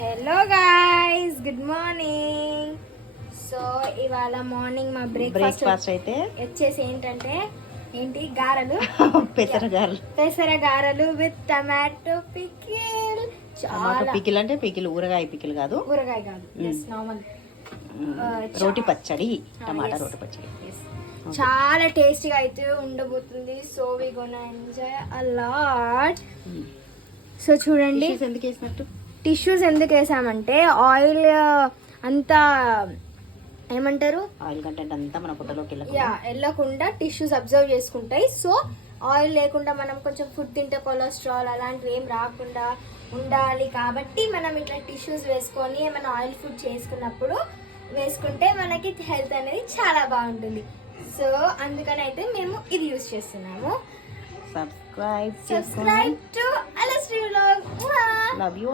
Hello guys, good morning. So ఇవాళ morning మా breakfast అయితే వచ్చేసి ఏంటి గారెలు పెసర గారెలు విత్ టమాటో పికిల్. చాలా పికిల్ అంటే పికిల్ ఊరగాయ పికిల్ కాదు, ఊరగాయ కాదు, నార్మల్ రోటి పచ్చడి, టమాటా రోటి పచ్చడి. చాలా టేస్టీగా అయితే ఉండబోతుంది. So we gonna enjoy a lot. So చూడండి, ఎందుకు వేసినట్టు టిష్యూస్ ఎందుకు వేసామంటే ఆయిల్ అంతా ఏమంటారు, ఆయిల్ కంటెంట్ అంతా మన పుట్టలోకి వెళ్ళకుండా టిష్యూస్ అబ్జర్వ్ చేసుకుంటాయి. సో ఆయిల్ లేకుండా మనం కొంచెం ఫుడ్ తింటే కొలెస్ట్రాల్ అలాంటివి ఏం రాకుండా ఉండాలి కాబట్టి మనం ఇట్లా టిష్యూస్ వేసుకొని ఏమైనా ఆయిల్ ఫుడ్ చేసుకున్నప్పుడు వేసుకుంటే మనకి హెల్త్ అనేది చాలా బాగుంటుంది. సో అందుకని అయితే మేము ఇది యూజ్ చేస్తున్నాము. సబ్స్క్రైబ్ టు అలస్ట్రీ వ్లాగ్. Love you.